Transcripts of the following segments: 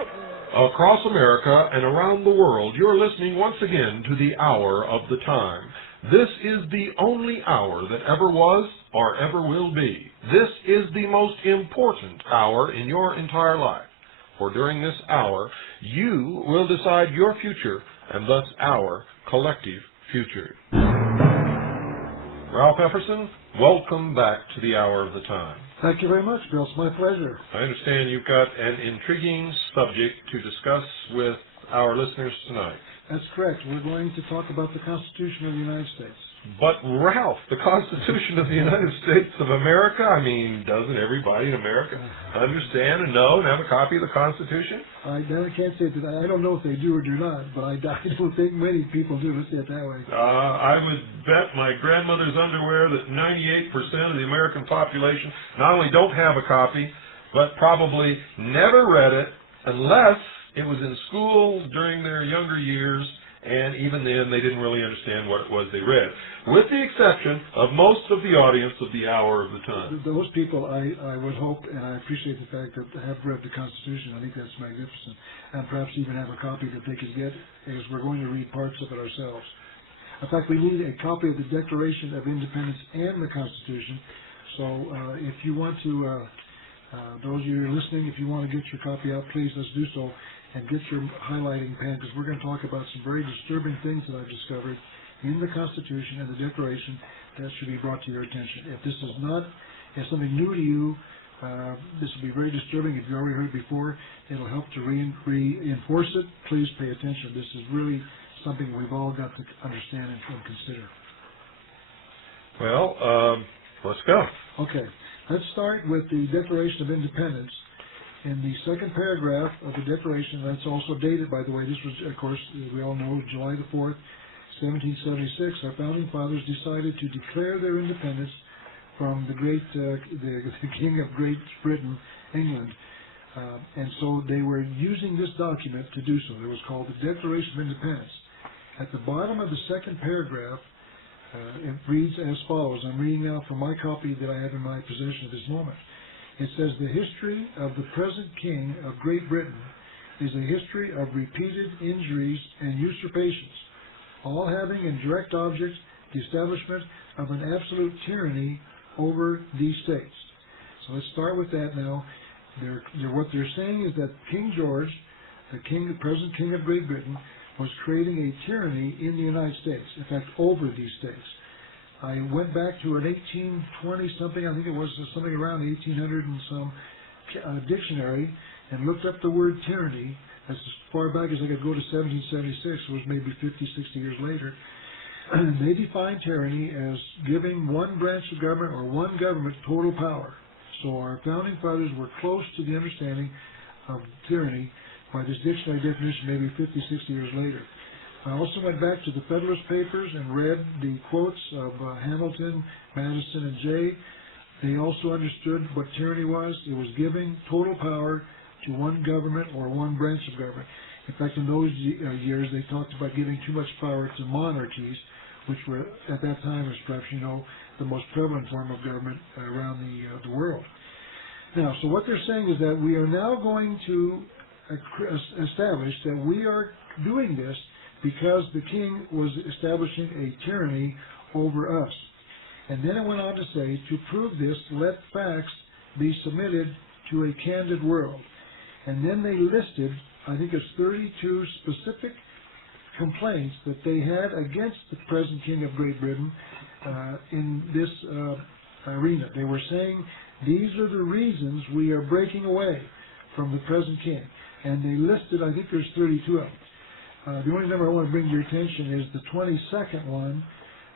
Across America and around the world, you're listening once again to the Hour of the Time. This is the only hour that ever was or ever will be. This is the most important hour in your entire life. For during this hour, you will decide your future and thus our collective future. Ralph Epperson, welcome back to the Hour of the Time. Thank you very much, Bill. It's my pleasure. I understand you've got an intriguing subject to discuss with our listeners tonight. That's correct. We're going to talk about the Constitution of the United States. But, Ralph, the Constitution of the United States of America, I mean, doesn't everybody in America understand and know and have a copy of the Constitution? I can't say that. I don't know if they do or do not, but I don't think many people do. Let's say it that way. I would bet my grandmother's underwear that 98% of the American population not only don't have a copy, but probably never read it unless it was in school during their younger years, and even then they didn't really understand what it was they read, with the exception of most of the audience of the Hour of the Time. Those people, I would hope, and I appreciate the fact that they have read the Constitution. I think that's magnificent, and perhaps even have a copy that they could get, as we're going to read parts of it ourselves. In fact, we need a copy of the Declaration of Independence and the Constitution. So if you want to, those of you who are listening, if you want to get your copy out, please, let's do so. And get your highlighting pen, because we're going to talk about some very disturbing things that I've discovered in the Constitution and the Declaration that should be brought to your attention. If this is not, if something new to you, this will be very disturbing. If you already heard it before, it'll help to reinforce it. Please pay attention. This is really something we've all got to understand and consider. Well, let's go. Okay. Let's start with the Declaration of Independence. In the second paragraph of the Declaration, that's also dated, by the way, this was, of course, we all know, July the 4th, 1776, our founding fathers decided to declare their independence from the King of Great Britain, England. And so they were using this document to do so. It was called the Declaration of Independence. At the bottom of the second paragraph, it reads as follows. I'm reading now from my copy that I have in my possession at this moment. It says, the history of the present King of Great Britain is a history of repeated injuries and usurpations, all having in direct object the establishment of an absolute tyranny over these states. So let's start with that now. What they're saying is that King George, the present King of Great Britain, was creating a tyranny in the United States, in fact, over these states. I went back to an 1820-something, I think it was something around 1800 and some, dictionary, and looked up the word tyranny as far back as I could go to 1776, which was maybe 50, 60 years later. They defined tyranny as giving one branch of government or one government total power. So our founding fathers were close to the understanding of tyranny by this dictionary definition maybe 50, 60 years later. I also went back to the Federalist Papers and read the quotes of Hamilton, Madison, and Jay. They also understood what tyranny was. It was giving total power to one government or one branch of government. In fact, in those years, they talked about giving too much power to monarchies, which were, at that time, as perhaps you know, the most prevalent form of government around the world. Now, so what they're saying is that we are now going to establish that we are doing this because the king was establishing a tyranny over us. And then it went on to say, to prove this, let facts be submitted to a candid world. And then they listed, I think it's 32 specific complaints that they had against the present King of Great Britain in this arena. They were saying, these are the reasons we are breaking away from the present king. And they listed, I think there's 32 of them. The only number I want to bring to your attention is the 22nd one.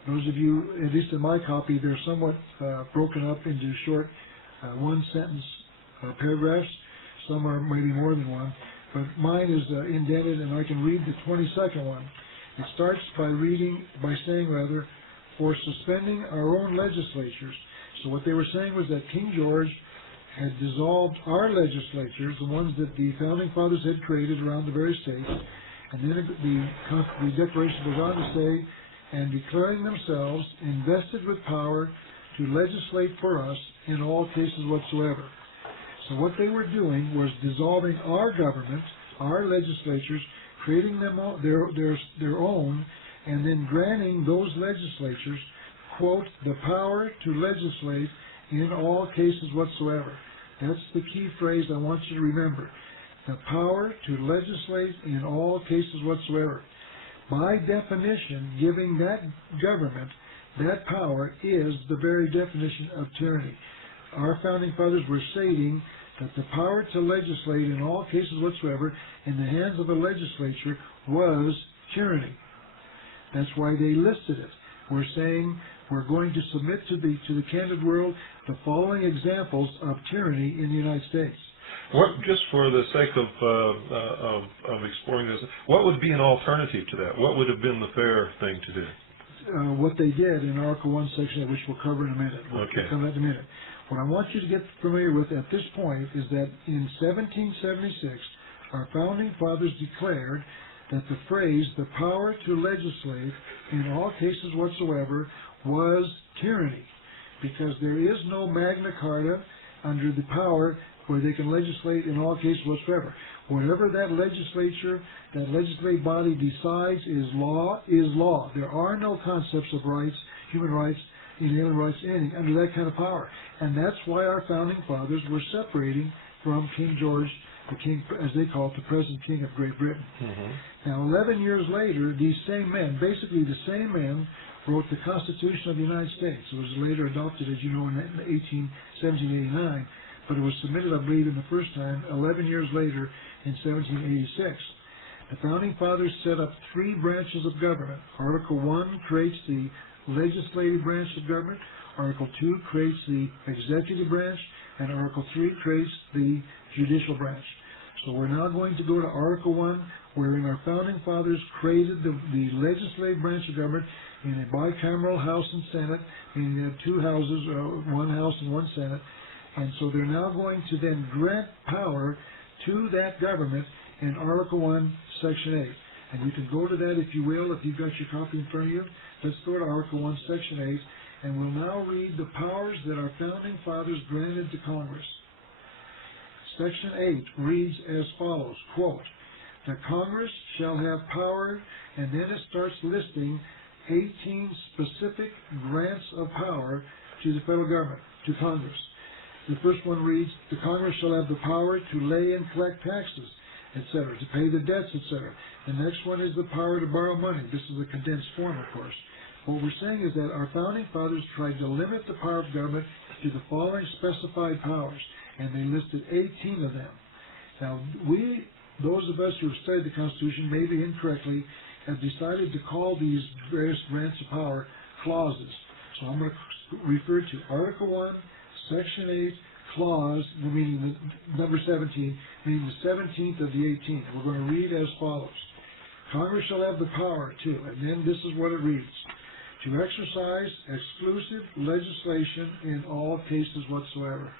Those of you, at least in my copy, they're somewhat broken up into short one-sentence paragraphs. Some are maybe more than one. But mine is indented, and I can read the 22nd one. It starts by saying, for suspending our own legislatures. So what they were saying was that King George had dissolved our legislatures, the ones that the Founding Fathers had created around the various states. And then the Declaration goes on to say, and declaring themselves invested with power to legislate for us in all cases whatsoever. So what they were doing was dissolving our government, our legislatures, creating them their own, and then granting those legislatures, quote, the power to legislate in all cases whatsoever. That's the key phrase I want you to remember. The power to legislate in all cases whatsoever. By definition, giving that government that power is the very definition of tyranny. Our founding fathers were stating that the power to legislate in all cases whatsoever in the hands of a legislature was tyranny. That's why they listed it. We're saying we're going to submit to the candid world the following examples of tyranny in the United States. What, just for the sake of exploring this, what would be an alternative to that? What would have been the fair thing to do? What they did in Article 1, Section 8, which we'll cover in a minute. We'll come to that in a minute. What I want you to get familiar with at this point is that in 1776, our founding fathers declared that the phrase, the power to legislate in all cases whatsoever, was tyranny, because there is no Magna Carta under the power where they can legislate in all cases whatsoever. Whatever that legislature, that legislative body decides is law, is law. There are no concepts of rights, human rights, inalienable rights, anything under that kind of power. And that's why our founding fathers were separating from King George, the king, as they call it, the present king of Great Britain. Mm-hmm. Now, 11 years later, these same men, basically the same men, wrote the Constitution of the United States. It was later adopted, as you know, in 1789, but it was submitted, I believe, in the first time 11 years later in 1786. The Founding Fathers set up three branches of government. Article 1 creates the legislative branch of government. Article 2 creates the executive branch. And Article 3 creates the judicial branch. So we're now going to go to Article 1, wherein our Founding Fathers created the legislative branch of government in a bicameral House and Senate, meaning you have two houses, one House and one Senate. And so they're now going to then grant power to that government in Article 1, Section 8. And you can go to that if you will, if you've got your copy in front of you. Let's go to Article 1, Section 8, and we'll now read the powers that our Founding Fathers granted to Congress. Section 8 reads as follows, quote, the Congress shall have power, and then it starts listing 18 specific grants of power to the federal government, to Congress. The first one reads, the Congress shall have the power to lay and collect taxes, etc., to pay the debts, etc. The next one is the power to borrow money. This is a condensed form, of course. What we're saying is that our Founding Fathers tried to limit the power of government to the following specified powers, and they listed 18 of them. Now, those of us who have studied the Constitution, maybe incorrectly, have decided to call these various grants of power clauses. So I'm going to refer to Article 1, Section 8, clause, meaning the number 17, meaning the 17th of the 18th. We're going to read as follows. Congress shall have the power to, and then this is what it reads, to exercise exclusive legislation in all cases whatsoever.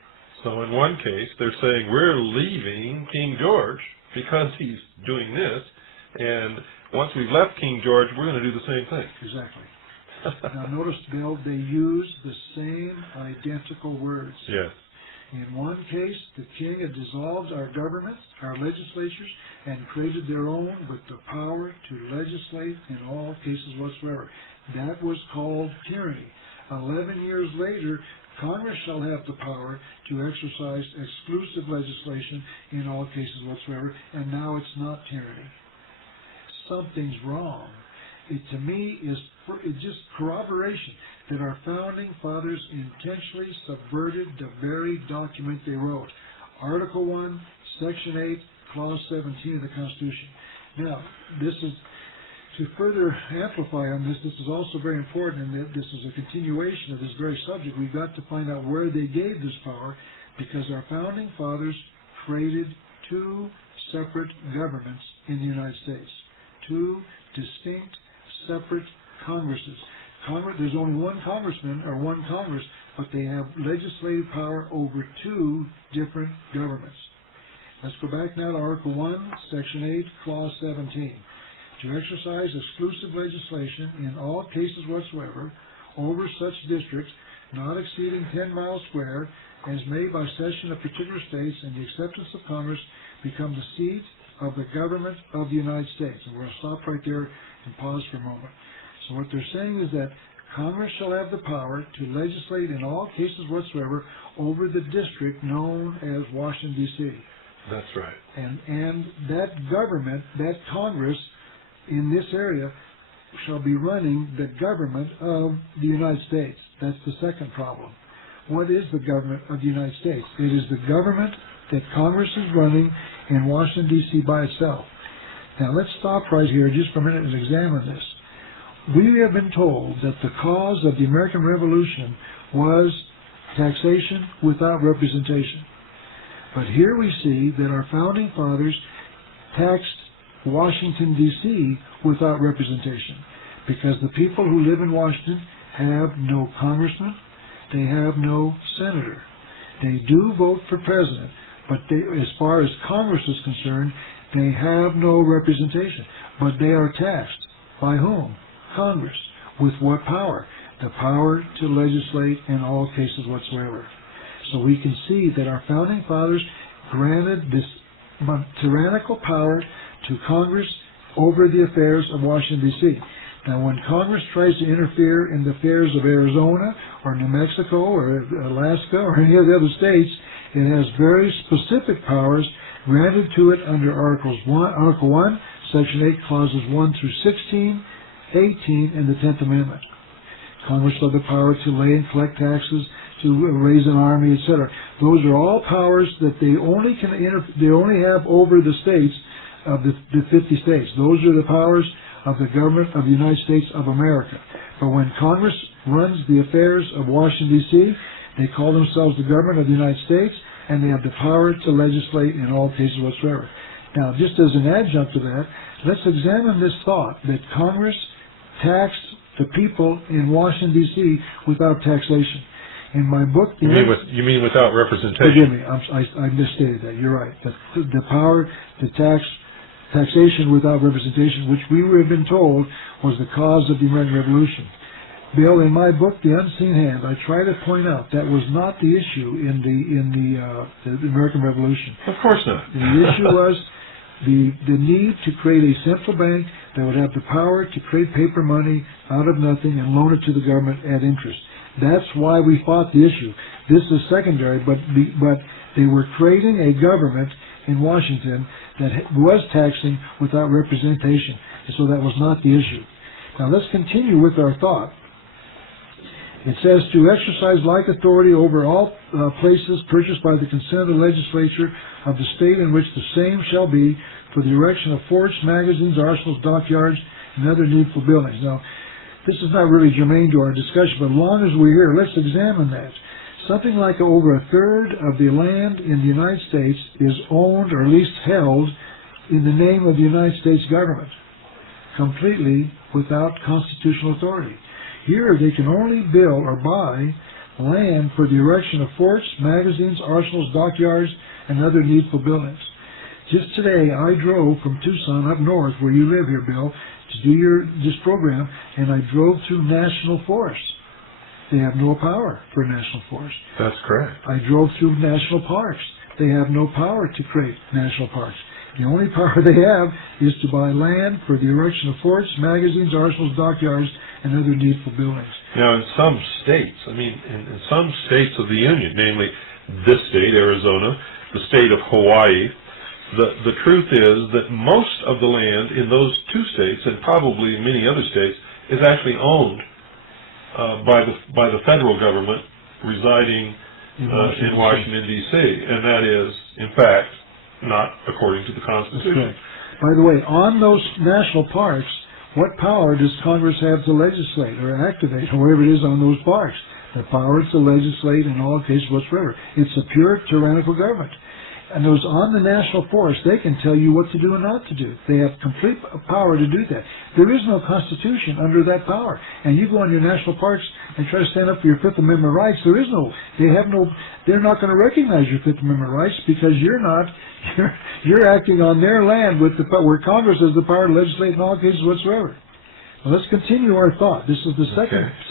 So in one case, they're saying we're leaving King George because he's doing this, and once we've left King George, we're going to do the same thing. Exactly. Now notice, Bill, they use the same identical words. Yes. In one case, the king had dissolved our government, our legislatures, and created their own with the power to legislate in all cases whatsoever. That was called tyranny. 11 years later, Congress shall have the power to exercise exclusive legislation in all cases whatsoever, and now it's not tyranny. Something's wrong. It, to me, is just corroboration that our Founding Fathers intentionally subverted the very document they wrote. Article 1, Section 8, Clause 17 of the Constitution. Now, this is, to further amplify on this, this is also very important, and that this is a continuation of this very subject. We've got to find out where they gave this power, because our Founding Fathers created two separate governments in the United States. Two distinct, separate Congresses. There's only one congressman or one Congress, but they have legislative power over two different governments. Let's go back now to Article 1, Section 8, Clause 17. To exercise exclusive legislation in all cases whatsoever over such districts not exceeding 10 miles square, as made by session of particular states, and the acceptance of Congress become the seat of the government of the United States. And we'll stop right there and pause for a moment. So what they're saying is that Congress shall have the power to legislate in all cases whatsoever over the district known as Washington, D.C. That's right. And that government, that Congress in this area, shall be running the government of the United States. That's the second problem. What is the government of the United States? It is the government that Congress is running in Washington, D.C. by itself. Now let's stop right here just for a minute and examine this. We have been told that the cause of the American Revolution was taxation without representation. But here we see that our founding fathers taxed Washington, D.C. without representation, because the people who live in Washington have no congressman, they have no senator. They do vote for president, but they, as far as Congress is concerned, they have no representation. But they are taxed. By whom? Congress. With what power? The power to legislate in all cases whatsoever. So we can see that our founding fathers granted this tyrannical power to Congress over the affairs of Washington, D.C. Now, when Congress tries to interfere in the affairs of Arizona or New Mexico or Alaska or any of the other states, it has very specific powers granted to it under Article 1, Section 8, Clauses 1 through 16, 18, and the 10th Amendment. Congress has the power to lay and collect taxes, to raise an army, etc. Those are all powers that they only have over the states of the 50 states. Those are the powers of the government of the United States of America. But when Congress runs the affairs of Washington, D.C., they call themselves the government of the United States, and they have the power to legislate in all cases whatsoever. Now, just as an adjunct to that, let's examine this thought that Congress taxed the people in Washington, D.C. without taxation. In my book... You mean without representation? Forgive me, I misstated that. You're right. The power to taxation without representation, which we have been told was the cause of the American Revolution. Bill, in my book, The Unseen Hand, I try to point out that was not the issue in the American Revolution. Of course not. The issue was the need to create a central bank that would have the power to create paper money out of nothing and loan it to the government at interest. That's why we fought the issue. This is secondary, but they were creating a government in Washington that was taxing without representation, and so that was not the issue. Now let's continue with our thought. It says, to exercise like authority over all places purchased by the consent of the legislature of the state in which the same shall be, for the erection of forts, magazines, arsenals, dockyards, and other needful buildings. Now, this is not really germane to our discussion, but as long as we're here, let's examine that. Something like over a third of the land in the United States is owned, or at least held, in the name of the United States government, completely without constitutional authority. Here, they can only build or buy land for the erection of forts, magazines, arsenals, dockyards, and other needful buildings. Just today, I drove from Tucson up north, where you live here, Bill, to do this program, and I drove through national forests. They have no power for a national forest. That's correct. I drove through national parks. They have no power to create national parks. The only power they have is to buy land for the erection of forts, magazines, arsenals, dockyards, and other needful buildings. Now, in some states, in some states of the Union, namely this state, Arizona, the state of Hawaii, the truth is that most of the land in those two states, and probably many other states, is actually owned by the federal government residing in Washington, D.C., and that is, in fact, not according to the Constitution. By the way, on those national parks, what power does Congress have to legislate or activate, or whatever it is on those parks? The power to legislate in all cases whatsoever. It's a pure tyrannical government. And those on the national forest, they can tell you what to do and not to do. They have complete power to do that. There is no constitution under that power. And you go on your national parks and try to stand up for your Fifth Amendment rights, they're not going to recognize your Fifth Amendment rights because you're acting on their land where Congress has the power to legislate in all cases whatsoever. Well, let's continue our thought. This is the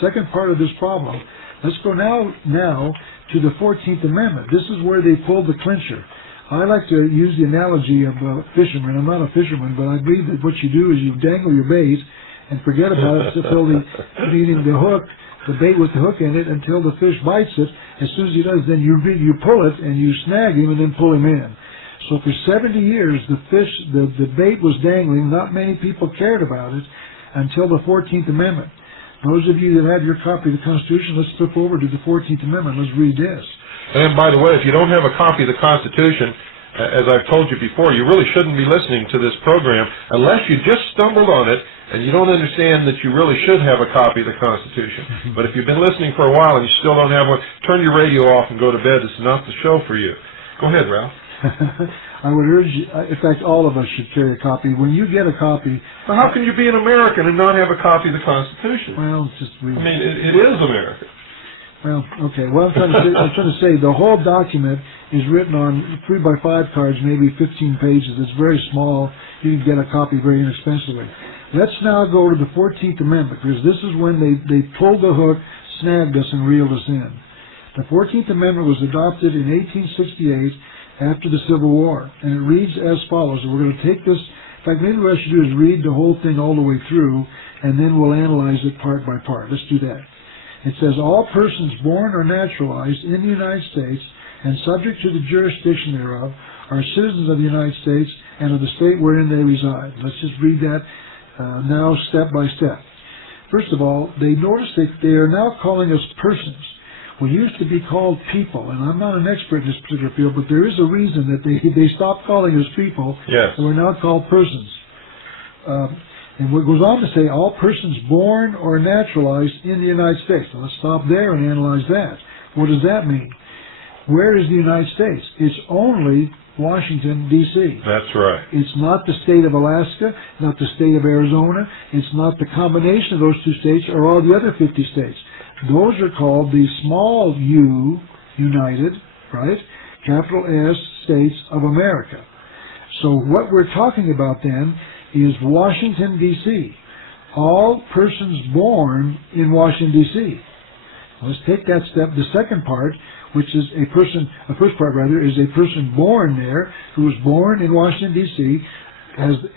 second part of this problem. Let's go now to the 14th Amendment. This is where they pulled the clincher. I like to use the analogy of a fisherman. I'm not a fisherman, but I believe that what you do is you dangle your bait and forget about it until meaning the hook, the bait with the hook in it, until the fish bites it. As soon as he does, then you pull it and you snag him and then pull him in. So for 70 years, the bait was dangling. Not many people cared about it until the 14th Amendment. Those of you that have your copy of the Constitution, let's flip over to the 14th Amendment. Let's read this. And by the way, if you don't have a copy of the Constitution, as I've told you before, you really shouldn't be listening to this program unless you just stumbled on it and you don't understand that you really should have a copy of the Constitution. But if you've been listening for a while and you still don't have one, turn your radio off and go to bed. This is not the show for you. Go ahead, Ralph. I would urge you, in fact, all of us should carry a copy. When you get a copy... Well, how can you be an American and not have a copy of the Constitution? Well, just read it. I mean, it is America. Well, okay. Well, I'm trying to say the whole document is written on 3x5 cards, maybe 15 pages. It's very small. You can get a copy very inexpensively. Let's now go to the 14th Amendment, because this is when they pulled the hook, snagged us, and reeled us in. The 14th Amendment was adopted in 1868 after the Civil War, and it reads as follows. And we're going to take this. In fact, maybe what I should do is read the whole thing all the way through, and then we'll analyze it part by part. Let's do that. It says, all persons born or naturalized in the United States and subject to the jurisdiction thereof are citizens of the United States and of the state wherein they reside. Let's just read that now step by step. First of all, they notice that they are now calling us persons. We used to be called people, and I'm not an expert in this particular field, but there is a reason that they stopped calling us people, yes, and we're now called persons. And it goes on to say, all persons born or naturalized in the United States. So let's stop there and analyze that. What does that mean? Where is the United States? It's only Washington, D.C. That's right. It's not the state of Alaska, not the state of Arizona. It's not the combination of those two states or all the other 50 states. Those are called the small U, United, right? Capital S, States of America. So what we're talking about then is Washington, D.C. All persons born in Washington, D.C. Let's take that step. The second part, which is the first part rather, is a person born there who was born in Washington, D.C.,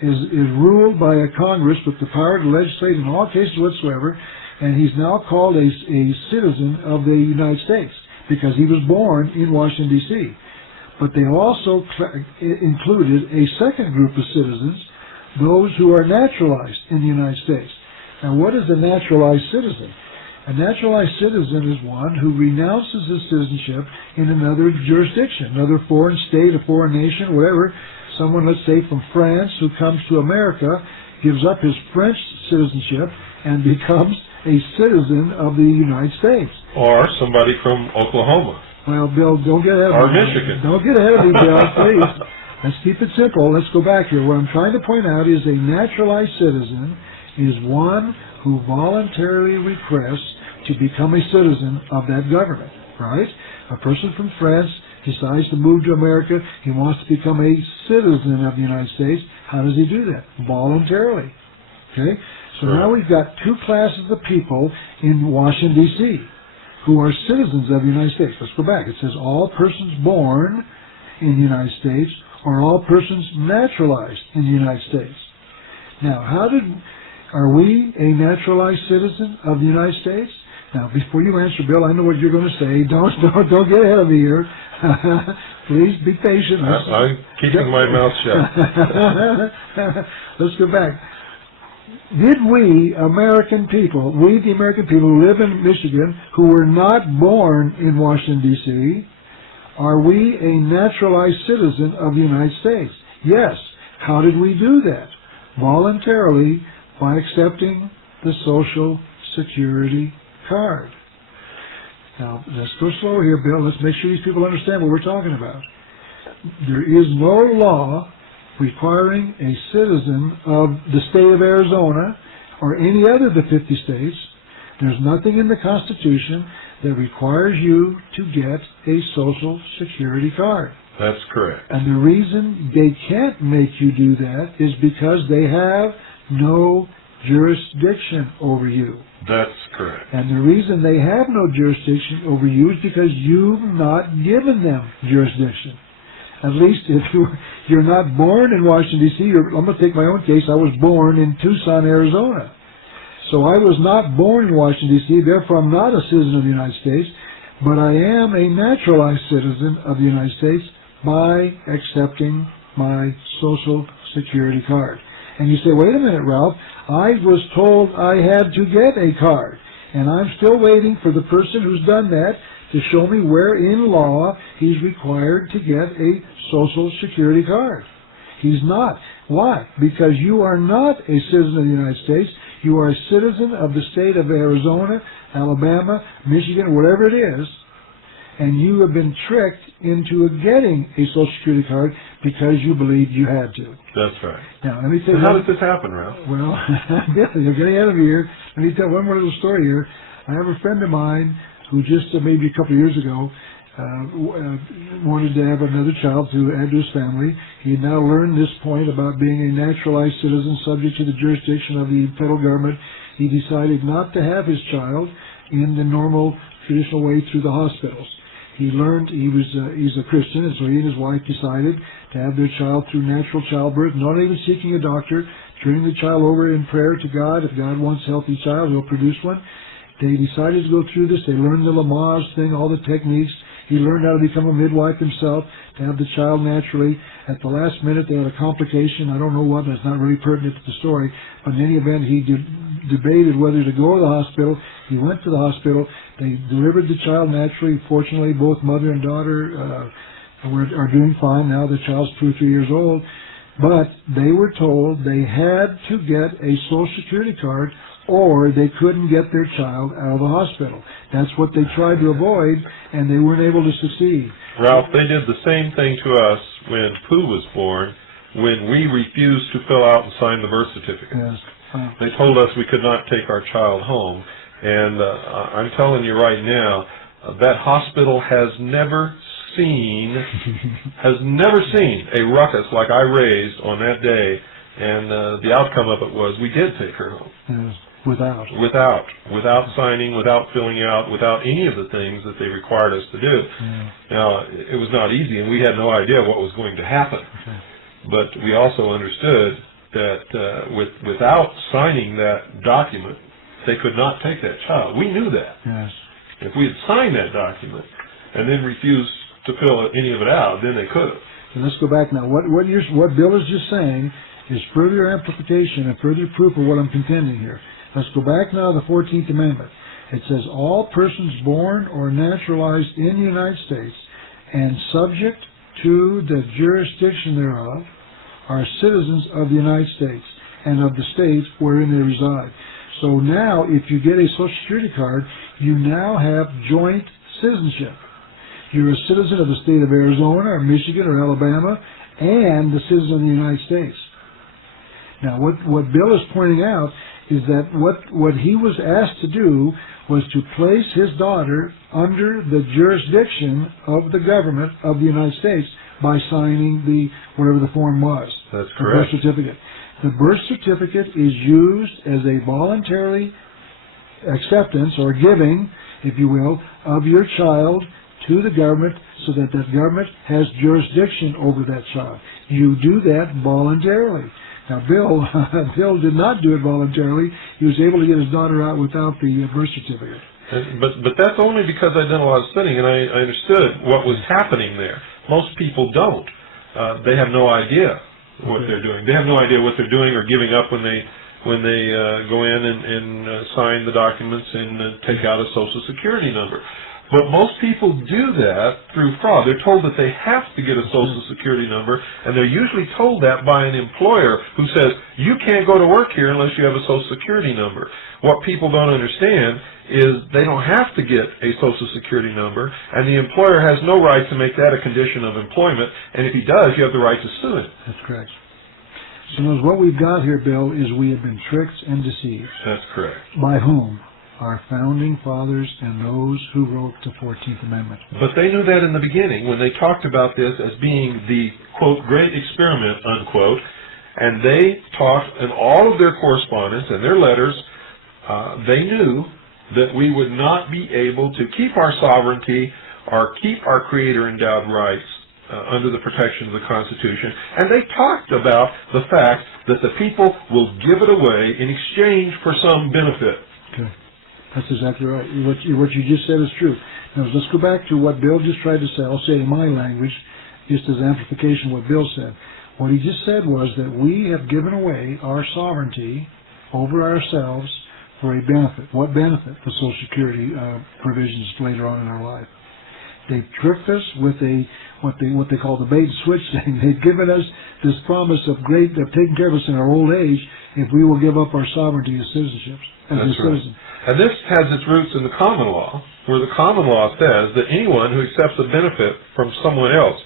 is ruled by a Congress with the power to legislate in all cases whatsoever, and he's now called a citizen of the United States because he was born in Washington, D.C. But they also included a second group of citizens, those who are naturalized in the United States. Now, what is a naturalized citizen? A naturalized citizen is one who renounces his citizenship in another jurisdiction, another foreign state, a foreign nation, whatever. Someone, let's say, from France who comes to America, gives up his French citizenship and becomes a citizen of the United States. Or somebody from Oklahoma. Well, Bill, don't get ahead of me. Or Michigan. Don't get ahead of me, Bill, please. Let's keep it simple. Let's go back here. What I'm trying to point out is a naturalized citizen is one who voluntarily requests to become a citizen of that government, right? A person from France decides to move to America. He wants to become a citizen of the United States. How does he do that? Voluntarily. Okay? So now we've got two classes of people in Washington, D.C. who are citizens of the United States. Let's go back. It says all persons born in the United States or all persons naturalized in the United States. Now, are we a naturalized citizen of the United States? Now, before you answer, Bill, I know what you're going to say. Don't get ahead of me here. Please be patient. I'm keeping my mouth shut. Let's go back. Did we, the American people who live in Michigan, who were not born in Washington, D.C., are we a naturalized citizen of the United States? Yes. How did we do that? Voluntarily, by accepting the Social Security card. Now, let's go slow here, Bill. Let's make sure these people understand what we're talking about. There is no law requiring a citizen of the state of Arizona or any other of the 50 states. There's nothing in the Constitution that requires you to get a Social Security card. That's correct. And the reason they can't make you do that is because they have no jurisdiction over you. That's correct. And the reason they have no jurisdiction over you is because you've not given them jurisdiction. At least if you're not born in Washington, D.C., I'm going to take my own case. I was born in Tucson, Arizona. So I was not born in Washington, D.C., therefore I'm not a citizen of the United States, but I am a naturalized citizen of the United States by accepting my Social Security card. And you say, wait a minute, Ralph, I was told I had to get a card, and I'm still waiting for the person who's done that to show me where in law he's required to get a Social Security card. He's not. Why? Because you are not a citizen of the United States. You are a citizen of the state of Arizona, Alabama, Michigan, whatever it is, and you have been tricked into getting a Social Security card because you believed you had to. That's right. Now, let me tell you. How does this happen, Ralph? Well, you're getting ahead of me here. Let me tell one more little story here. I have a friend of mine who just maybe a couple of years ago wanted to have another child to add to his family. He had now learned this point about being a naturalized citizen subject to the jurisdiction of the federal government. He decided not to have his child in the normal, traditional way through the hospitals. He learned he's a Christian, and so he and his wife decided to have their child through natural childbirth, not even seeking a doctor, turning the child over in prayer to God. If God wants a healthy child, He'll produce one. They decided to go through this. They learned the Lamaze thing, all the techniques. He learned how to become a midwife himself, to have the child naturally. At the last minute, they had a complication. I don't know what. That's not really pertinent to the story. But in any event, he debated whether to go to the hospital. He went to the hospital. They delivered the child naturally. Fortunately, both mother and daughter are doing fine now. The child's 2 or 3 years old. But they were told they had to get a Social Security card or they couldn't get their child out of the hospital. That's what they tried to avoid, and they weren't able to succeed. Ralph, they did the same thing to us when Pooh was born, when we refused to fill out and sign the birth certificate. Yes. They told us we could not take our child home, and I'm telling you right now, that hospital has never seen a ruckus like I raised on that day, and the outcome of it was we did take her home. Yes. Without signing, without filling out, without any of the things that they required us to do. Yeah. Now, it was not easy, and we had no idea what was going to happen. Okay. But we also understood that without signing that document, they could not take that child. We knew that. Yes. If we had signed that document and then refused to fill any of it out, then they could have. So let's go back now. What Bill is just saying is further amplification and further proof of what I'm contending here. Let's go back now to the 14th Amendment. It says, all persons born or naturalized in the United States and subject to the jurisdiction thereof are citizens of the United States and of the states wherein they reside. So now, if you get a Social Security card, you now have joint citizenship. You're a citizen of the state of Arizona or Michigan or Alabama and the citizen of the United States. Now, what Bill is pointing out is that what he was asked to do was to place his daughter under the jurisdiction of the government of the United States by signing whatever the form was. That's correct. The birth certificate. The birth certificate is used as a voluntary acceptance or giving, if you will, of your child to the government so that that government has jurisdiction over that child. You do that voluntarily. Now, Bill did not do it voluntarily. He was able to get his daughter out without the birth certificate. But that's only because I've done a lot of studying and I understood what was happening there. Most people don't. They have no idea what they're doing. They have no idea what they're doing or giving up when they go in and sign the documents and take out a Social Security number. But most people do that through fraud. They're told that they have to get a Social Security number, and they're usually told that by an employer who says, you can't go to work here unless you have a Social Security number. What people don't understand is they don't have to get a Social Security number, and the employer has no right to make that a condition of employment, and if he does, you have the right to sue him. That's correct. So what we've got here, Bill, is we have been tricked and deceived. That's correct. By whom? Our founding fathers and those who wrote the 14th Amendment. But they knew that in the beginning when they talked about this as being the, quote, great experiment, unquote, And they talked in all of their correspondence and their letters, they knew that we would not be able to keep our sovereignty or keep our creator-endowed rights under the protection of the Constitution. And they talked about the fact that the people will give it away in exchange for some benefit. Okay. That's exactly right. What you just said is true. Now, let's go back to what Bill just tried to say. I'll say it in my language, just as amplification of what Bill said. What he just said was that we have given away our sovereignty over ourselves for a benefit. What benefit? The Social Security provisions later on in our life. They've tricked us with what they call the bait and switch thing. They've given us this promise of taking care of us in our old age if we will give up our sovereignty as citizens. That's right. And this has its roots in the common law, where the common law says that anyone who accepts a benefit from someone else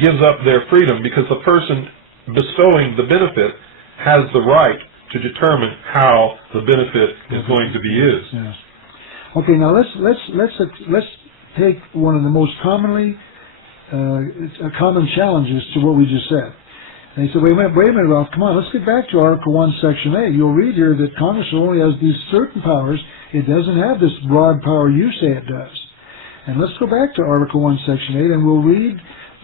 gives up their freedom, because the person bestowing the benefit has the right to determine how the benefit is going to be used. Yes. Okay, now let's take one of the most common challenges to what we just said. And he said, wait a minute, Ralph, come on, let's get back to Article 1, Section A. You'll read here that Congress only has these certain powers. It doesn't have this broad power you say it does. And let's go back to Article 1, Section 8, and we'll read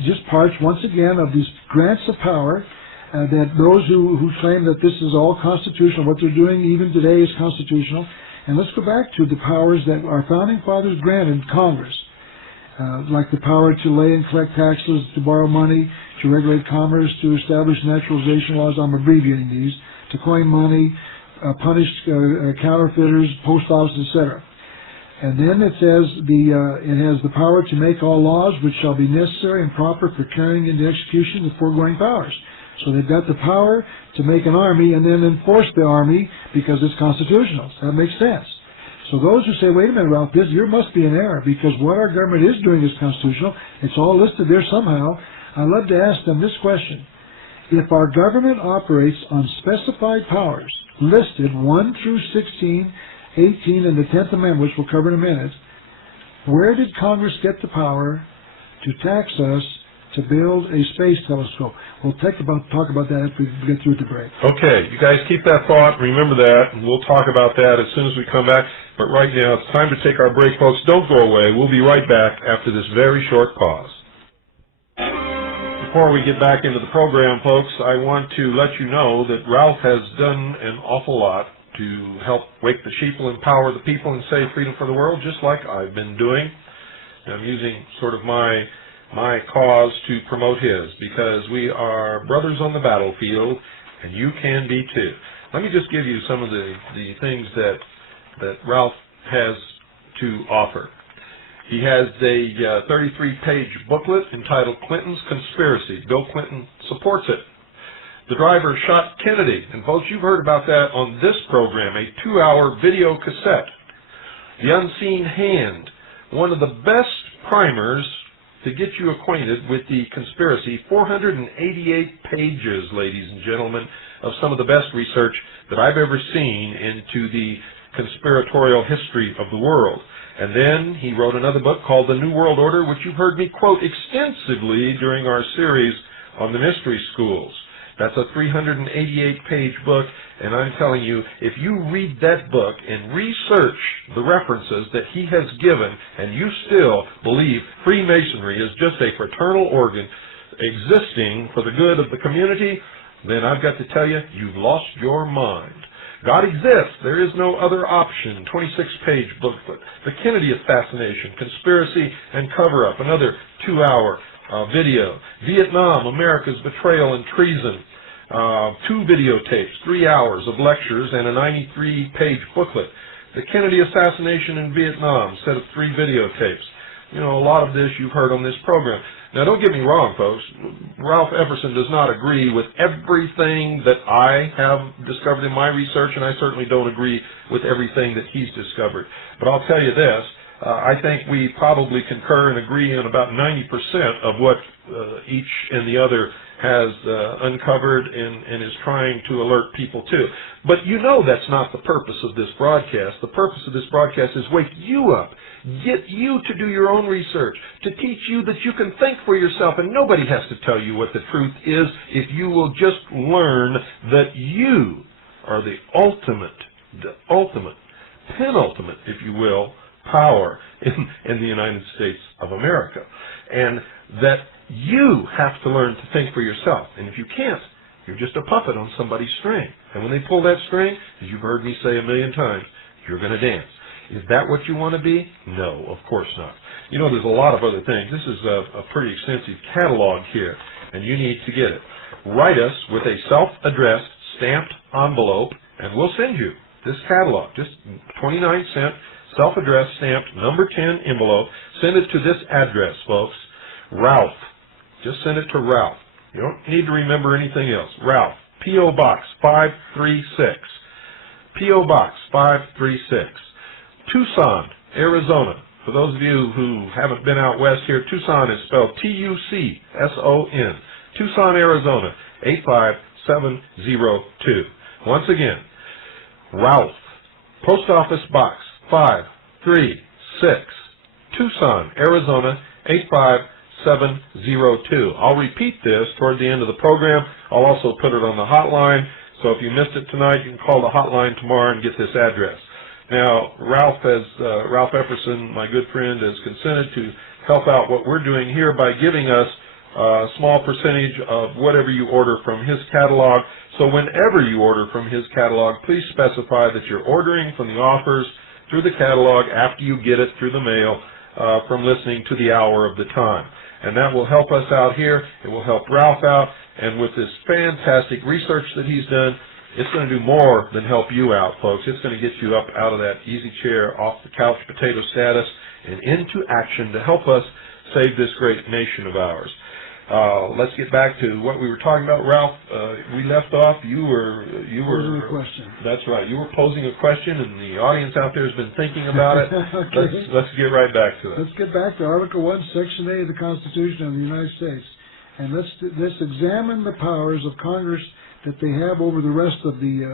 just parts, once again, of these grants of power that those who claim that this is all constitutional, what they're doing even today is constitutional. And let's go back to the powers that our Founding Fathers granted Congress, like the power to lay and collect taxes, to borrow money, to regulate commerce, to establish naturalization laws, I'm abbreviating these, to coin money, punish counterfeiters, post office, etc. And then it says it has the power to make all laws which shall be necessary and proper for carrying into execution the foregoing powers. So they've got the power to make an army and then enforce the army because it's constitutional. That makes sense. So those who say, wait a minute, Ralph, there must be an error because what our government is doing is constitutional. It's all listed there somehow. I'd love to ask them this question. If our government operates on specified powers listed 1 through 16, 18, and the 10th Amendment, which we'll cover in a minute, where did Congress get the power to tax us to build a space telescope? We'll talk about that after we get through the break. Okay, you guys keep that thought, remember that, and we'll talk about that as soon as we come back. But right now, it's time to take our break, folks. Don't go away. We'll be right back after this very short pause. Before we get back into the program, folks, I want to let you know that Ralph has done an awful lot to help wake the sheeple, empower the people, and save freedom for the world, just like I've been doing. I'm using sort of my cause to promote his, because we are brothers on the battlefield, and you can be too. Let me just give you some of the things that Ralph has to offer. He has a 33-page booklet entitled Clinton's Conspiracy. Bill Clinton supports it. The driver shot Kennedy, and folks, you've heard about that on this program, a 2-hour video cassette. The Unseen Hand, one of the best primers to get you acquainted with the conspiracy. 488 pages, ladies and gentlemen, of some of the best research that I've ever seen into the conspiratorial history of the world. And then he wrote another book called The New World Order, which you've heard me quote extensively during our series on the mystery schools. That's a 388-page book, and I'm telling you, if you read that book and research the references that he has given, and you still believe Freemasonry is just a fraternal organ existing for the good of the community, then I've got to tell you, you've lost your mind. God exists. There is no other option. 26-page booklet. The Kennedy Assassination, Conspiracy and Cover-Up, another 2-hour video. Vietnam, America's Betrayal and Treason. 2 videotapes, 3 hours of lectures, and a 93-page booklet. The Kennedy Assassination in Vietnam, set of 3 videotapes. You know, a lot of this you've heard on this program. Now, don't get me wrong, folks. Ralph Epperson does not agree with everything that I have discovered in my research, and I certainly don't agree with everything that he's discovered. But I'll tell you this. I think we probably concur and agree on about 90% of what each and the other has uncovered and is trying to alert people to. But you know that's not the purpose of this broadcast. The purpose of this broadcast is wake you up, get you to do your own research, to teach you that you can think for yourself, and nobody has to tell you what the truth is if you will just learn that you are the ultimate, penultimate, if you will, power in the United States of America. And that you have to learn to think for yourself. And if you can't, you're just a puppet on somebody's string. And when they pull that string, as you've heard me say a million times, you're going to dance. Is that what you want to be? No, of course not. You know, there's a lot of other things. This is a pretty extensive catalog here, and you need to get it. Write us with a self-addressed stamped envelope, and we'll send you this catalog, just 29-cent, self-addressed, stamped, number 10 envelope. Send it to this address, folks. Ralph. Just send it to Ralph. You don't need to remember anything else. Ralph, P.O. Box 536. P.O. Box 536. Tucson, Arizona. For those of you who haven't been out west here, Tucson is spelled T-U-C-S-O-N. Tucson, Arizona, 85702. Once again, Ralph, Post Office Box 536, Tucson, Arizona, 85702. I'll repeat this toward the end of the program. I'll also put it on the hotline, so if you missed it tonight, you can call the hotline tomorrow and get this address. Now, Ralph Epperson, my good friend, has consented to help out what we're doing here by giving us a small percentage of whatever you order from his catalog. So whenever you order from his catalog, please specify that you're ordering from the offers through the catalog after you get it through the mail from listening to the hour of the time. And that will help us out here. It will help Ralph out. And with this fantastic research that he's done, it's going to do more than help you out, folks. It's going to get you up out of that easy chair, off the couch potato status, and into action to help us save this great nation of ours. Let's get back to what we were talking about, Ralph. We left off. You were posing a question. That's right. You were posing a question, and the audience out there has been thinking about it. Okay. Let's get right back to it. Let's get back to Article 1, Section A of the Constitution of the United States, and let's examine the powers of Congress that they have over the rest of the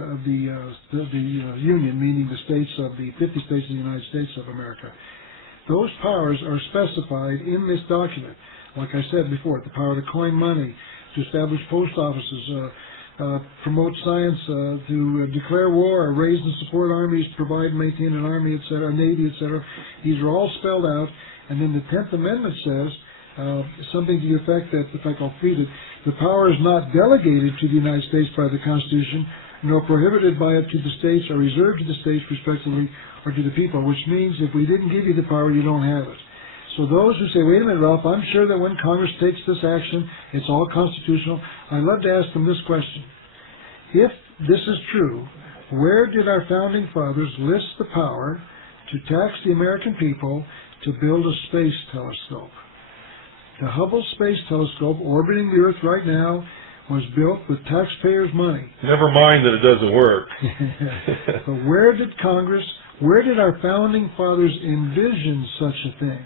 Union, meaning the states of the 50 states of the United States of America. Those powers are specified in this document. Like I said before, the power to coin money, to establish post offices, promote science, to declare war, raise and support armies, provide and maintain an army, etc., a navy, etc. These are all spelled out. And then the 10th Amendment says something to the effect that, in fact, I'll read it, the power is not delegated to the United States by the Constitution, nor prohibited by it to the states or reserved to the states respectively or to the people, which means if we didn't give you the power, you don't have it. So those who say, wait a minute, Ralph, I'm sure that when Congress takes this action, it's all constitutional, I'd love to ask them this question. If this is true, where did our founding fathers list the power to tax the American people to build a space telescope? The Hubble Space Telescope, orbiting the Earth right now, was built with taxpayers' money. Never mind that it doesn't work. But where did our founding fathers envision such a thing?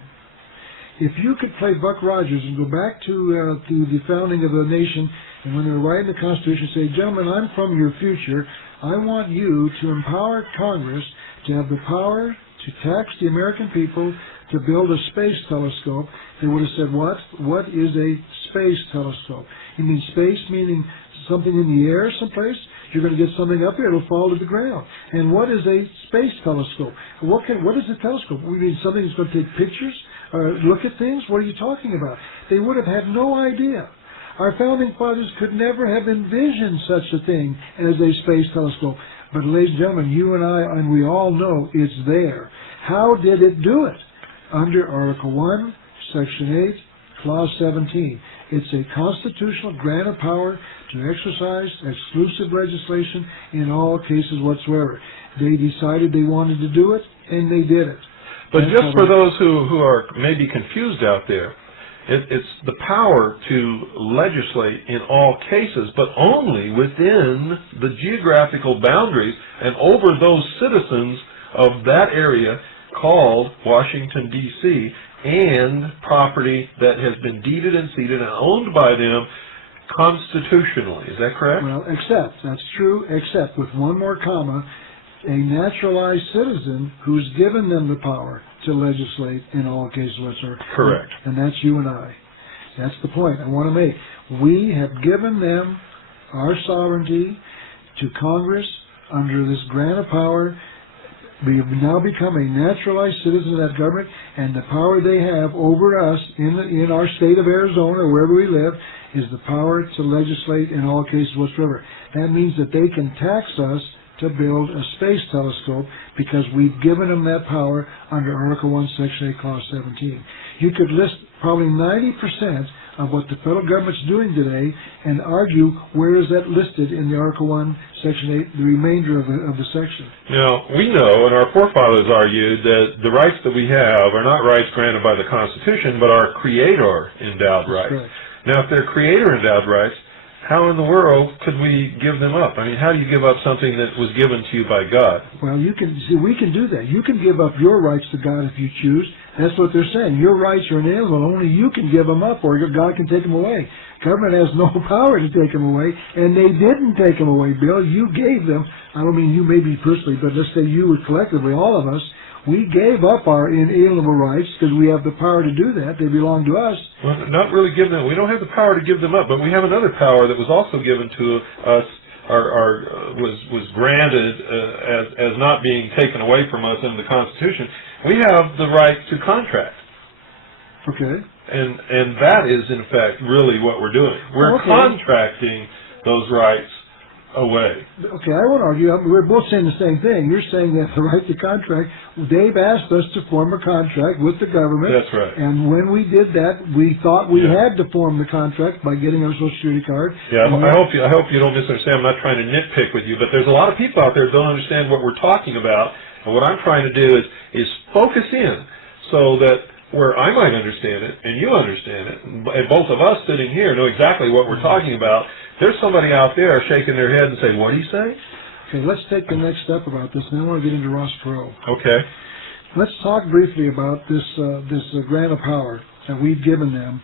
If you could play Buck Rogers and go back to the founding of the nation, and when they were writing the Constitution, say, gentlemen, I'm from your future. I want you to empower Congress to have the power to tax the American people to build a space telescope. They would have said, what? What is a space telescope? You mean space meaning something in the air someplace? You're going to get something up here, it'll fall to the ground. And what is a space telescope? What is a telescope? We mean something that's going to take pictures? Look at things? What are you talking about? They would have had no idea. Our founding fathers could never have envisioned such a thing as a space telescope. But ladies and gentlemen, you and I, and we all know it's there. How did it do it? Under Article 1, Section 8, Clause 17. It's a constitutional grant of power to exercise exclusive legislation in all cases whatsoever. They decided they wanted to do it, and they did it. But just for those who are maybe confused out there, it's the power to legislate in all cases, but only within the geographical boundaries and over those citizens of that area called Washington, D.C., and property that has been deeded and ceded and owned by them constitutionally. Is that correct? Well, except, that's true, except with one more comma, a naturalized citizen who's given them the power to legislate in all cases whatsoever. Correct. And that's you and I. That's the point I want to make. We have given them our sovereignty to Congress under this grant of power. We have now become a naturalized citizen of that government, and the power they have over us in our state of Arizona or wherever we live is the power to legislate in all cases whatsoever. That means that they can tax us to build a space telescope because we've given them that power under Article 1, Section 8, Clause 17. You could list probably 90% of what the federal government's doing today and argue where is that listed in the Article 1, Section 8, the remainder of the section. Now, we know, and our forefathers argued, that the rights that we have are not rights granted by the Constitution, but our Creator-endowed rights. Correct. Now, if they're Creator-endowed rights, how in the world could we give them up? I mean, how do you give up something that was given to you by God? Well, we can do that. You can give up your rights to God if you choose. That's what they're saying. Your rights are inalienable. Only you can give them up, or God can take them away. Government has no power to take them away, and they didn't take them away, Bill. You gave them. I don't mean you maybe personally, but let's say you collectively, all of us. We gave up our inalienable rights because we have the power to do that. They belong to us. Well, not really give them. We don't have the power to give them up, but we have another power that was also given to us, was granted as not being taken away from us in the Constitution. We have the right to contract. Okay. And that is, in fact, really what we're doing. We're contracting those rights away. Okay, I won't argue. We're both saying the same thing. You're saying that the right to contract, they've asked us to form a contract with the government. That's right. And when we did that, we thought we had to form the contract by getting our Social Security card. Yeah, I hope you don't misunderstand. I'm not trying to nitpick with you, but there's a lot of people out there that don't understand what we're talking about. And what I'm trying to do is focus in so that where I might understand it and you understand it, and both of us sitting here know exactly what we're talking about. There's somebody out there shaking their head and saying, what do you say? Okay, let's take the next step about this, and then I want to get into Ross Perot. Okay. Let's talk briefly about this grant of power that we've given them.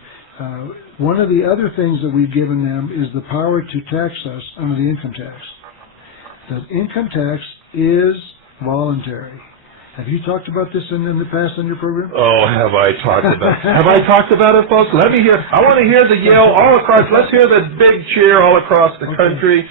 One of the other things that we've given them is the power to tax us under the income tax. The income tax is voluntary. Have you talked about this in the past on your program? Oh, have I talked about it? Have I talked about it, folks? Let me hear. I want to hear the yell all across. Let's hear the big cheer all across the country.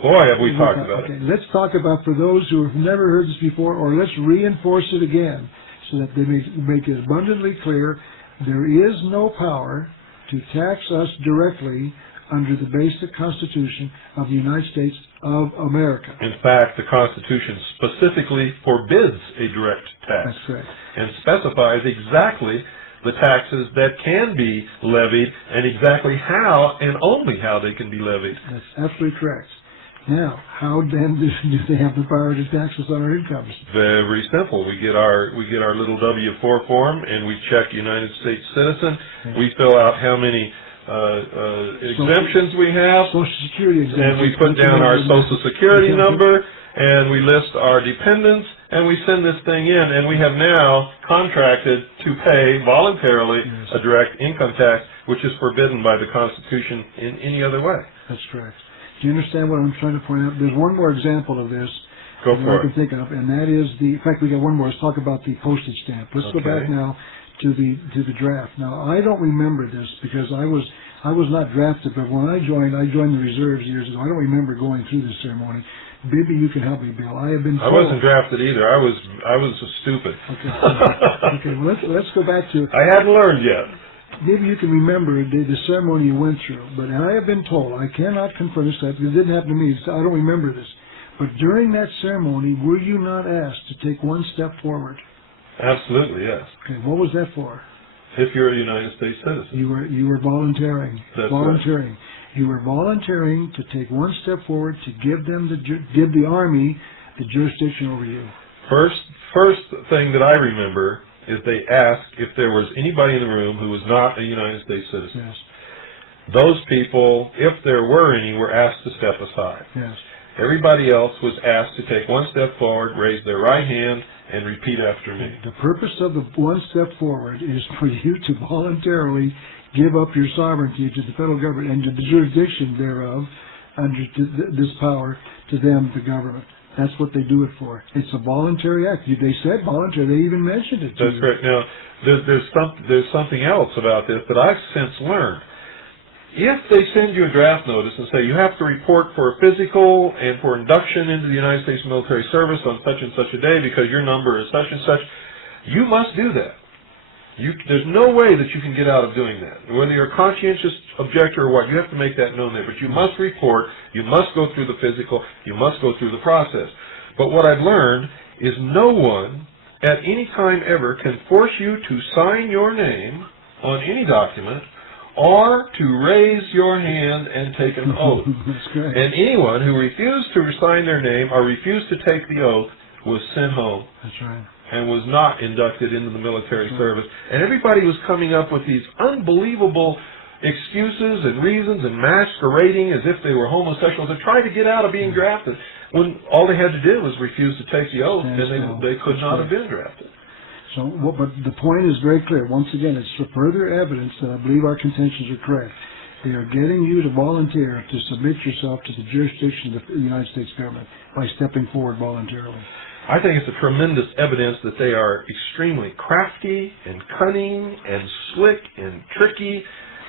Boy, have we talked about it. Let's talk about, for those who have never heard this before, or let's reinforce it again so that they make it abundantly clear, there is no power to tax us directly under the basic Constitution of the United States of America. In fact, the Constitution specifically forbids a direct tax. That's correct. And specifies exactly the taxes that can be levied and exactly how and only how they can be levied. That's absolutely correct. Now, how then do they have the power to tax us on our incomes? Very simple. We get our little W-4 form and we check United States citizen. Okay. We fill out how many exemptions we have, Social Security exemptions, and we put down our Social Security number, and we list our dependents, and we send this thing in, and we have now contracted to pay voluntarily a direct income tax, which is forbidden by the Constitution in any other way. That's correct. Do you understand what I'm trying to point out? There's one more example of this that I can think of, and that is in fact, we got one more. Let's talk about the postage stamp. Let's go back now to the draft. Now, I don't remember this because I was not drafted, but when I joined the reserves years ago. I don't remember going through this ceremony. Maybe you can help me, Bill. I wasn't drafted either. I was stupid. Okay. Okay. Well, let's go back to. I hadn't learned yet. Maybe you can remember the ceremony you went through, but I have been told, I cannot confirm this, because it didn't happen to me, so I don't remember this. But during that ceremony, were you not asked to take one step forward? Absolutely, yes. Okay, what was that for? If you're a United States citizen. You were volunteering. That's volunteering. Right. You were volunteering to take one step forward to give the Army the jurisdiction over you. First thing that I remember is they asked if there was anybody in the room who was not a United States citizen. Yes. Those people, if there were any, were asked to step aside. Yes. Everybody else was asked to take one step forward, raise their right hand, and repeat after me. The purpose of the one step forward is for you to voluntarily give up your sovereignty to the federal government and to the jurisdiction thereof under this power to them, the government. That's what they do it for. It's a voluntary act. They said voluntary. They even mentioned it to you. That's right. Now, there's something else about this that I've since learned. If they send you a draft notice and say you have to report for a physical and for induction into the United States military service on such and such a day because your number is such and such, you must do that. There's no way that you can get out of doing that. Whether you're a conscientious objector or what, you have to make that known there. But you must report, you must go through the physical, you must go through the process. But what I've learned is no one at any time ever can force you to sign your name on any document or to raise your hand and take an oath. That's great. And anyone who refused to sign their name or refused to take the oath was sent home. That's right. And was not inducted into the military service. And everybody was coming up with these unbelievable excuses and reasons and masquerading as if they were homosexuals and trying to get out of being drafted when all they had to do was refuse to take the oath and they could not have been drafted. So, but the point is very clear. Once again, it's for further evidence that I believe our contentions are correct. They are getting you to volunteer to submit yourself to the jurisdiction of the United States government by stepping forward voluntarily. I think it's a tremendous evidence that they are extremely crafty and cunning and slick and tricky,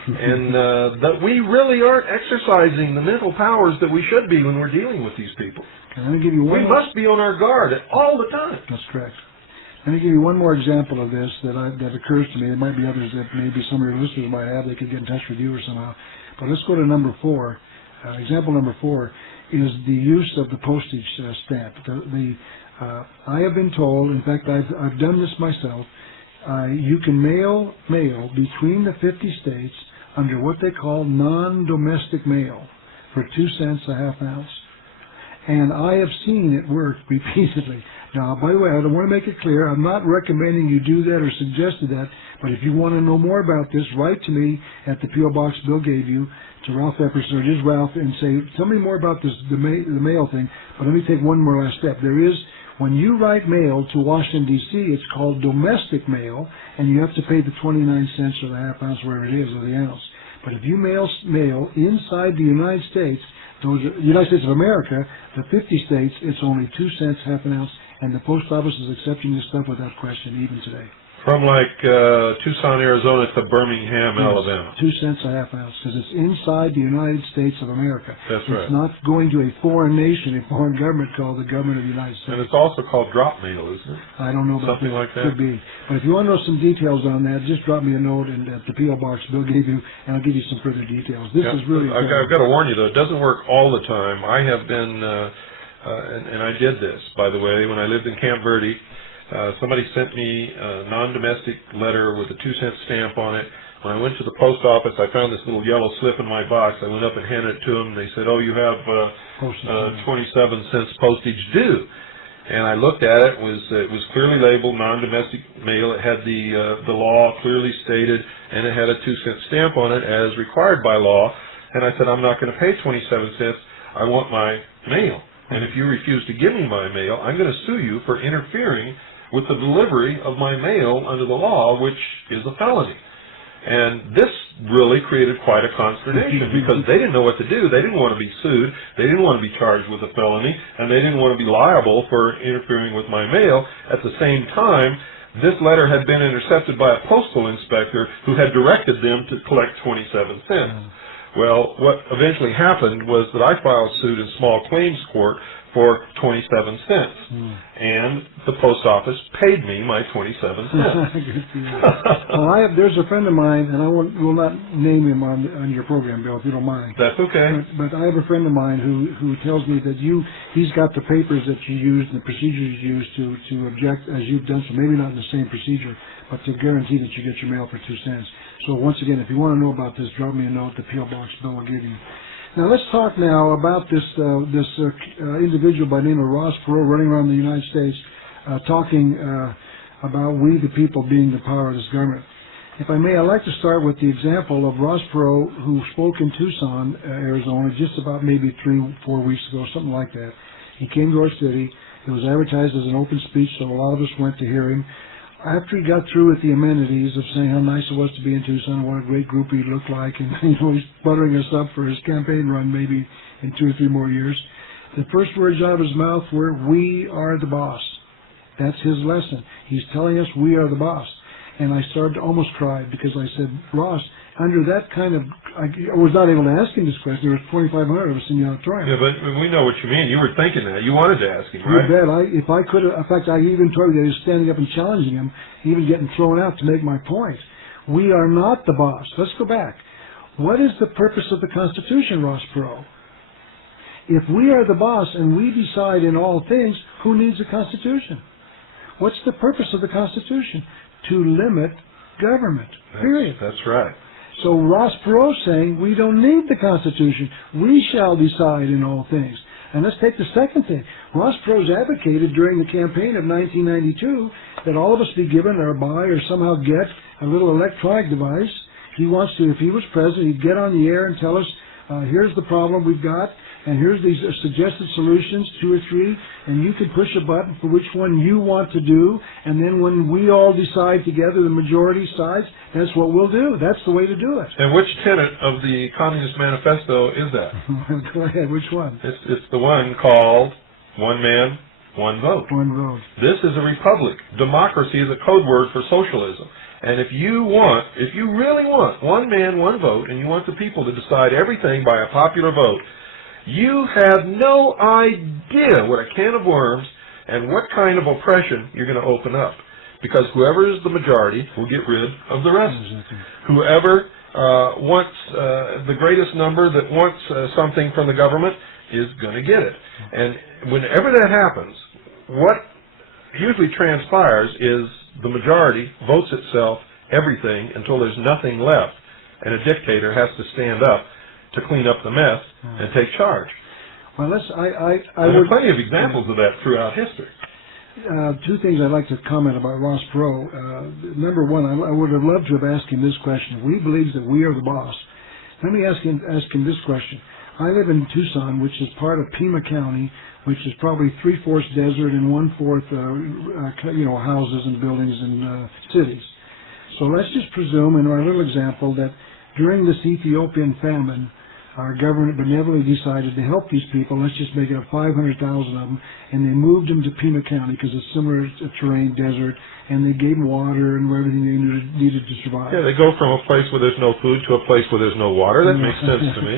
and that we really aren't exercising the mental powers that we should be when we're dealing with these people. Let me give you one. We must be on our guard all the time. That's correct. Let me give you one more example of this that occurs to me. There might be others that maybe some of your listeners might have. They could get in touch with you or somehow. But let's go to number 4. Example number 4 is the use of the postage stamp. I have been told, in fact, I've done this myself, you can mail between the 50 states under what they call non-domestic mail for 2 cents a half ounce. And I have seen it work repeatedly. Now, by the way, I want to make it clear, I'm not recommending you do that or suggested that, but if you want to know more about this, write to me at the P.O. Box Bill gave you, to Ralph Epperson, or just Ralph, and say, tell me more about this, the mail thing, but let me take one more last step. There is, when you write mail to Washington, D.C., it's called domestic mail, and you have to pay the 29 cents or the half ounce, wherever it is, or the ounce. But if you mail inside the United States, the United States of America, the 50 states, it's only 2 cents, half an ounce, and the post office is accepting this stuff without question, even today. From like Tucson, Arizona to Birmingham, Alabama. 2 cents a half ounce, because it's inside the United States of America. That's right. It's not going to a foreign nation, a foreign government called the government of the United States. And it's also called drop mail, isn't it? I don't know about something that. Like that. Could be. But if you want to know some details on that, just drop me a note and at the P.O. Box Bill gave you, and I'll give you some further details. This is really I've got to warn you, though, it doesn't work all the time. I have been, and I did this, by the way, when I lived in Camp Verde. Somebody sent me a non-domestic letter with a 2-cent stamp on it. When I went to the post office, I found this little yellow slip in my box. I went up and handed it to them. They said, "Oh, you have 27 cents postage due." And I looked at it. It was clearly labeled non-domestic mail. It had the law clearly stated, and it had a 2-cent stamp on it as required by law. And I said, "I'm not going to pay 27 cents. I want my mail. And if you refuse to give me my mail, I'm going to sue you for interfering with the delivery of my mail under the law, which is a felony." And this really created quite a consternation because they didn't know what to do. They didn't want to be sued. They didn't want to be charged with a felony, and they didn't want to be liable for interfering with my mail. At the same time, this letter had been intercepted by a postal inspector who had directed them to collect 27 cents. Well, what eventually happened was that I filed suit in small claims court for 27 cents. And the post office paid me my 27 cents. Well, there's a friend of mine, and I will not name him on your program, Bill, if you don't mind. That's okay. But I have a friend of mine who tells me that he's got the papers that you used and the procedures you used to object as you've done, so maybe not in the same procedure, but to guarantee that you get your mail for 2 cents. So once again, if you want to know about this, drop me a note. The P.O. Box Bill will give you. Now let's talk now about this individual by the name of Ross Perot running around the United States, talking about we the people being the power of this government. If I may, I'd like to start with the example of Ross Perot, who spoke in Tucson, Arizona, just about maybe 3-4 weeks ago, something like that. He came to our city. It was advertised as an open speech, so a lot of us went to hear him. after he got through with the amenities of saying how nice it was to be in Tucson and what a great group he looked like, and he's buttering us up for his campaign run maybe in 2 or 3 more years, the first words out of his mouth were, "We are the boss." That's his lesson. He's telling us we are the boss. And I started to almost cry because I said, Ross, under that kind of, I was not able to ask him this question. There was 2,500 of us in the auditorium. Yeah, but we know what you mean. You were thinking that. You wanted to ask him, right? You bet. If I could have, in fact, I even told you that he was standing up and challenging him, even getting thrown out to make my point. We are not the boss. Let's go back. What is the purpose of the Constitution, Ross Perot? If we are the boss and we decide in all things, who needs a Constitution? What's the purpose of the Constitution? To limit government, period. That's right. So Ross Perot's saying we don't need the Constitution. We shall decide in all things. And let's take the second thing. Ross Perot's advocated during the campaign of 1992 that all of us be given or buy or somehow get a little electronic device. He wants to, if he was president, he'd get on the air and tell us, here's the problem we've got, and here's these suggested solutions, 2 or 3, and you can push a button for which one you want to do, and then when we all decide together, the majority sides, that's what we'll do. That's the way to do it. And which tenet of the Communist Manifesto is that? Go ahead, which one? It's the one called one man, one vote. One vote. This is a republic. Democracy is a code word for socialism. And if you really want one man, one vote, and you want the people to decide everything by a popular vote, you have no idea what a can of worms and what kind of oppression you're going to open up. Because whoever is the majority will get rid of the rest. Whoever wants the greatest number that wants something from the government is going to get it. And whenever that happens, what usually transpires is the majority votes itself everything until there's nothing left, and a dictator has to stand up to clean up the mess and take charge. Well, there are plenty of examples of that throughout history. 2 things I'd like to comment about Ross Perot. Number one, I would have loved to have asked him this question. If he believes that we are the boss, let me ask him this question. I live in Tucson, which is part of Pima County, which is probably 3/4 desert and 1/4, houses and buildings and cities. So let's just presume, in our little example, that during this Ethiopian famine, our government benevolently decided to help these people. Let's just make it up 500,000 of them, and they moved them to Pima County because it's similar to terrain, desert, and they gave them water and everything they needed to survive. Yeah, they go from a place where there's no food to a place where there's no water. That makes sense to me.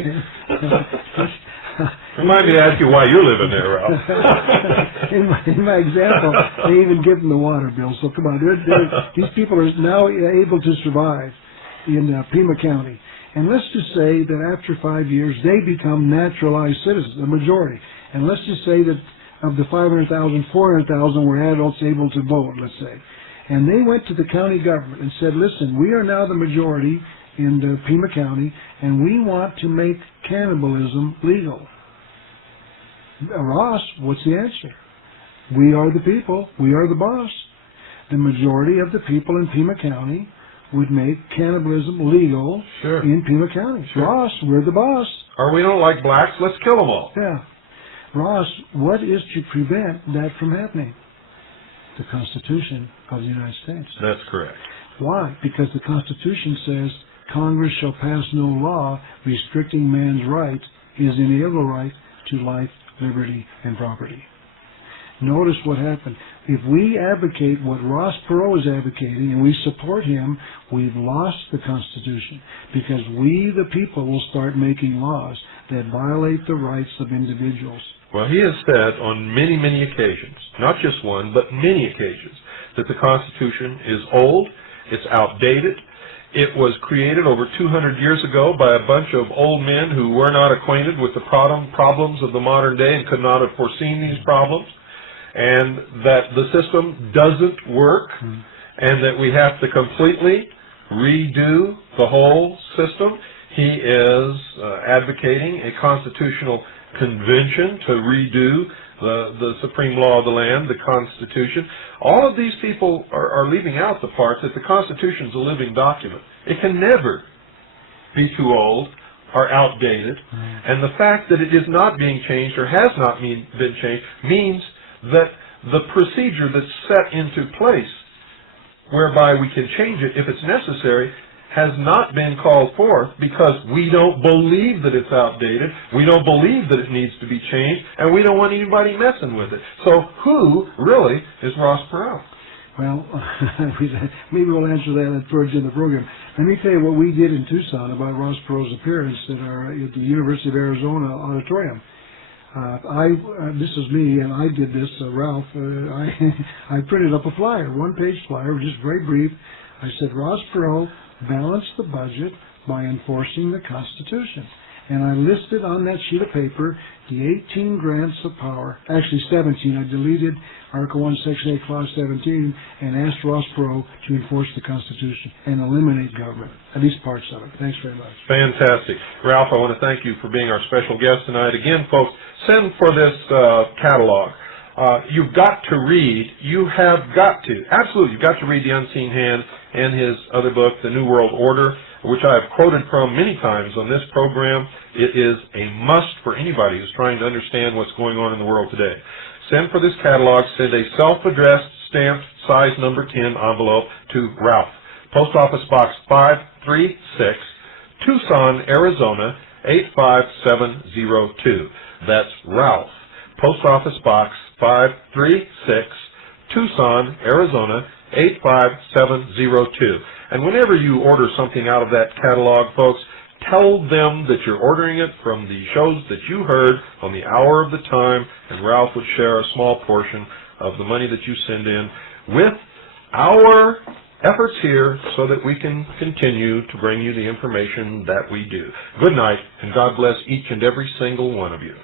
Remind me to ask you why you're living there, Ralph. in my example, they even give them the water bill. So come on, these people are now able to survive in Pima County. And let's just say that after 5 years, they become naturalized citizens, the majority. And let's just say that of the 500,000, 400,000 were adults able to vote, let's say. And they went to the county government and said, listen, we are now the majority in the Pima County, and we want to make cannibalism legal. Ross, what's the answer? We are the people. We are the boss. The majority of the people in Pima County would make cannibalism legal in Pima County. Sure. Ross, we're the boss. Or we don't like blacks, let's kill them all. Yeah. Ross, what is to prevent that from happening? The Constitution of the United States. That's correct. Why? Because the Constitution says Congress shall pass no law restricting man's right, his inalienable right to life, liberty, and property. Notice what happened. If we advocate what Ross Perot is advocating and we support him, we've lost the Constitution because we, the people, will start making laws that violate the rights of individuals. Well, he has said on many, many occasions, not just one, but many occasions, that the Constitution is old, it's outdated, it was created over 200 years ago by a bunch of old men who were not acquainted with the problems of the modern day and could not have foreseen these problems, and that the system doesn't work, and that we have to completely redo the whole system. He is advocating a constitutional convention to redo the supreme law of the land, the Constitution. All of these people are leaving out the part that the Constitution is a living document. It can never be too old or outdated, and the fact that it is not being changed or has not been changed means that the procedure that's set into place whereby we can change it if it's necessary has not been called forth because we don't believe that it's outdated, we don't believe that it needs to be changed, and we don't want anybody messing with it. So who really is Ross Perot? Well, maybe we'll answer that towards the end of the program. Let me tell you what we did in Tucson about Ross Perot's appearance at the University of Arizona auditorium. This is me, and I did this, Ralph. I printed up a flyer, one-page flyer, just very brief. I said, Ross Perot balanced the budget by enforcing the Constitution. And I listed on that sheet of paper the 18 grants of power, actually 17. I deleted Article 1, Section 8, Clause 17, and asked Ross Perot to enforce the Constitution and eliminate government, at least parts of it. Thanks very much. Fantastic. Ralph, I want to thank you for being our special guest tonight. Again, folks, send for this catalog. You've got to read, absolutely, you've got to read The Unseen Hand and his other book, The New World Order, which I have quoted from many times on this program. It is a must for anybody who's trying to understand what's going on in the world today. Send for this catalog, send a self-addressed, stamped, size number 10 envelope to Ralph. Post Office Box 536, Tucson, Arizona, 85702. That's Ralph. Post Office Box 536, Tucson, Arizona, 85702. And whenever you order something out of that catalog, folks, tell them that you're ordering it from the shows that you heard on the hour of the time, and Ralph would share a small portion of the money that you send in with our efforts here so that we can continue to bring you the information that we do. Good night, and God bless each and every single one of you.